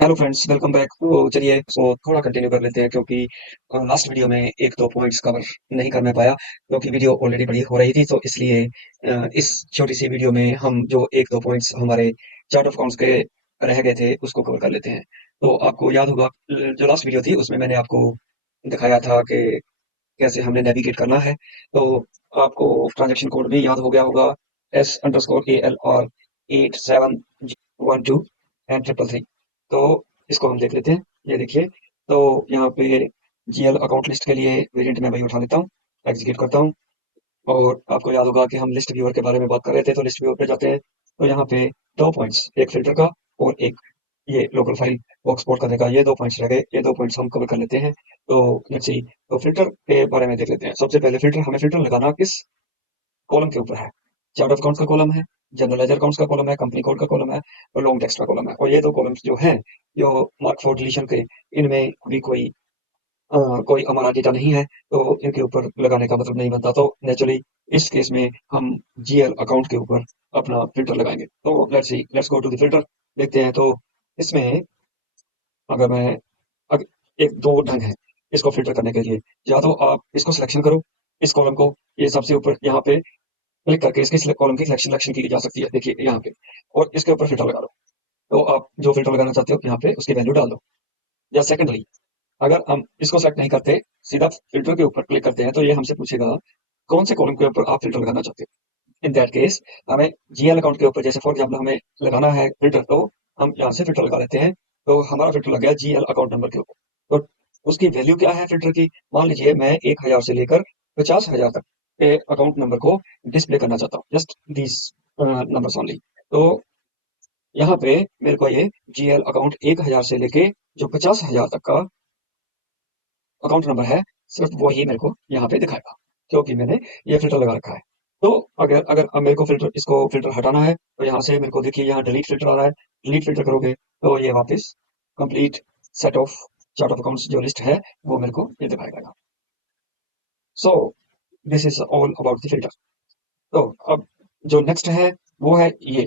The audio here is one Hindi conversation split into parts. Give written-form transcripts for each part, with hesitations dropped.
Hello friends, welcome back. तो चलिए इसको थोड़ा कंटिन्यू कर लेते हैं क्योंकि लास्ट वीडियो में एक दो पॉइंट्स कवर नहीं कर मैं पाया क्योंकि वीडियो ऑलरेडी बड़ी हो रही थी। तो इसलिए इस छोटी सी वीडियो में हम जो एक दो पॉइंट्स हमारे चार्ट ऑफ अकाउंट्स के रह गए थे उसको कवर कर लेते हैं। तो आपको याद होगा, जो लास्ट वीडियो थी उसमें मैंने आपको दिखाया था कि कैसे हमने नेविगेट करना है। तो आपको ट्रांजेक्शन कोड भी याद हो गया होगा, S_ALR8712 एंड 333। तो इसको हम देख लेते हैं। ये देखिए, तो यहाँ पे जीएल अकाउंट लिस्ट के लिए वेरिएंट मैं वही उठा लेता हूँ, एग्जीक्यूट करता हूँ। और आपको याद होगा कि हम लिस्ट व्यूअर के बारे में बात कर रहे थे, तो लिस्ट व्यूअर पे जाते हैं। तो यहाँ पे दो पॉइंट्स, एक फिल्टर का और एक ये लोकल फाइल को एक्सपोर्ट करने का, ये दो पॉइंट्स रह गए। ये दो पॉइंट्स हम कवर कर लेते हैं। तो लेट्स सी, तो फिल्टर के बारे में देख लेते हैं। सबसे पहले फिल्टर, हमें फिल्टर लगाना किस कॉलम के ऊपर है? चार्ट ऑफ अकाउंट्स का कॉलम है, जनरल लेजर अकाउंट्स का कॉलम है, कंपनी कोड का कॉलम है और लॉन्ग टेक्स्ट का कॉलम है। और ये दो कॉलम्स जो हैं, जो मार्क फॉर डिलीशन के, इनमें अभी कोई हमारा डेटा नहीं है, तो इनके ऊपर लगाने का मतलब नहीं बनता। तो नेचुरली इस केस में हम जीएल अकाउंट के ऊपर अपना फिल्टर लगाएंगे। तो let's see, let's go to the filter. देखते हैं। तो इसमें अगर मैं अग, एक दो ढंग है इसको फिल्टर करने के लिए। या तो आप इसको सिलेक्शन करो, इस कॉलम को, ये सबसे ऊपर यहाँ पे क्लिक करके इसके कॉलम की सिलेक्शन सिलेक्शन की जा सकती है, देखिए यहाँ पे। और इसके ऊपर फिल्टर लगा दो। तो आप जो फिल्टर लगाना चाहते हो यहाँ पे उसकी वैल्यू डाल दो। या सेकेंडली, अगर हम इसको सेलेक्ट नहीं करते, सीधा फिल्टर के ऊपर क्लिक करते हैं, तो ये हमसे पूछेगा कौन से कॉलम के ऊपर आप फिल्टर लगाना चाहते हो। इन दैट केस हमें जीएल अकाउंट के ऊपर, जैसे फॉर एग्जाम्पल हमें लगाना है फिल्टर, तो हम यहाँ से फिल्टर लगा लेते हैं। तो हमारा फिल्टर लग गया जीएल अकाउंट नंबर के ऊपर। तो उसकी वैल्यू क्या है फिल्टर की? मान लीजिए मैं 1000 से लेकर 50,000 तक के अकाउंट नंबर को डिस्प्ले करना चाहता हूँ, जस्ट दिस नंबर्स ओनली। तो यहाँ पे मेरे को ये जीएल अकाउंट 1000 से लेके जो 50,000 तक का अकाउंट नंबर है, सिर्फ वही मेरे को यहाँ पे दिखाएगा क्योंकि मैंने ये फिल्टर लगा रखा है। तो अगर अगर अब मेरे को फिल्टर, इसको फिल्टर हटाना है, तो यहाँ से मेरे को देखिए यहाँ डिलीट फिल्टर आ रहा है। डिलीट फिल्टर करोगे तो ये वापस complete set of chart of accounts जो लिस्ट है वो मेरे को ये दिखाएगा। So this is all about the filter. तो अब जो नेक्स्ट है वो है ये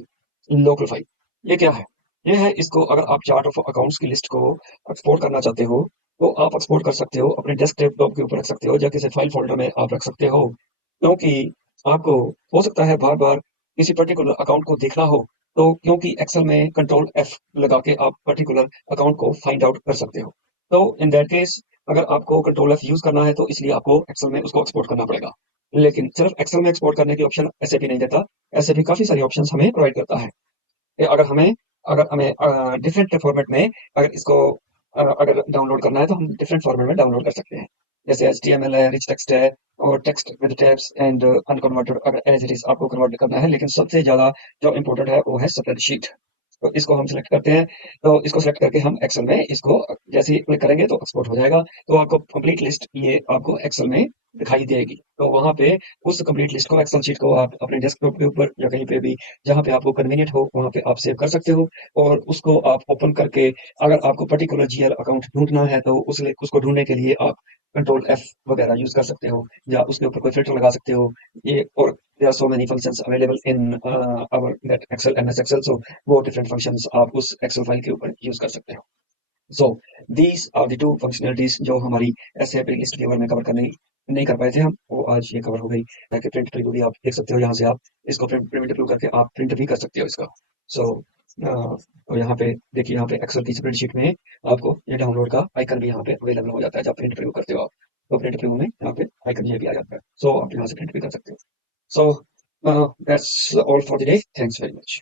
लोकल फाइल। ये क्या है? ये है, इसको अगर आप चार्ट ऑफ अकाउंट्स की लिस्ट को एक्सपोर्ट करना चाहते हो, तो आप एक्सपोर्ट कर सकते हो, अपने डेस्कटॉप के ऊपर रख सकते हो या किसी फाइल फोल्डर में आप रख सकते हो। क्योंकि आपको हो सकता है बार बार किसी पर्टिकुलर अकाउंट को देखना हो, तो क्योंकि एक्सेल में कंट्रोल एफ लगा के आप पर्टिकुलर अकाउंट को फाइंड आउट कर सकते हो। तो इन दैट केस, अगर आपको कंट्रोल एफ यूज करना है तो इसलिए आपको एक्सेल में उसको एक्सपोर्ट करना पड़ेगा। लेकिन सिर्फ एक्सेल में एक्सपोर्ट करने की ऑप्शन एसएपी नहीं देता। एसएपी काफी सारी ऑप्शंस हमें प्रोवाइड करता है। ये अगर हमें डिफरेंट फॉर्मेट में, अगर इसको अगर डाउनलोड करना है, तो हम डिफरेंट फॉर्मेट में डाउनलोड कर सकते हैं। जैसे HTML है, रिच टेक्स्ट है, और text with tabs and unconverted, अगर एज इट इज आपको कन्वर्ट करना है। लेकिन सबसे ज्यादा जो इम्पोर्टेंट है वो है स्प्रेडशीट। तो इसको हम सिलेक्ट करते हैं। तो इसको सिलेक्ट करके हम एक्सेल में इसको जैसे ही क्लिक करेंगे तो एक्सपोर्ट हो जाएगा। तो आपको कंप्लीट लिस्ट ये आपको एक्सेल में दिखाई देगी। तो वहां पे उस कंप्लीट लिस्ट को, एक्सेल शीट को, आप अपने डेस्कटॉप के ऊपर या कहीं पे भी जहाँ पे आपको कन्वीनियंट हो वहां पे आप सेव कर सकते हो। और उसको आप ओपन करके, अगर आपको पर्टिकुलर जीएल अकाउंट ढूंढना है तो उसको ढूंढने के लिए आप कंट्रोल एफ वगैरह यूज कर सकते हो, या उसके ऊपर कोई फिल्टर लगा सकते हो। ये और there are so many functions available in our that Excel, MS Excel. So वो डिफरेंट फंक्शंस आप उस एक्सेल फाइल के ऊपर यूज कर सकते हो। So these are the two functionalities जो हमारी ऐसे लिस्ट व्यूअर में कवर करने नहीं कर पाए थे हम, वो आज ये कवर हो गई। ताकि प्रिंट प्रीव्यू भी आप देख सकते हो, यहाँ से आप इसको प्रिंट प्रीव्यू करके आप प्रिंट भी कर सकते हो इसका। सो तो यहाँ पे देखिए, यहाँ पे एक्सेल की स्प्रेडशीट में आपको ये डाउनलोड का आइकन भी यहाँ पे अवेलेबल हो जाता है जब प्रिंट प्रीव्यू करते हो आप। तो प्रिंट प्रीव्यू में यहाँ पे आइकन ये भी आ जाता है। सो आप यहाँ से प्रिंट भी कर सकते हो। So that's all for the day. Thanks very much.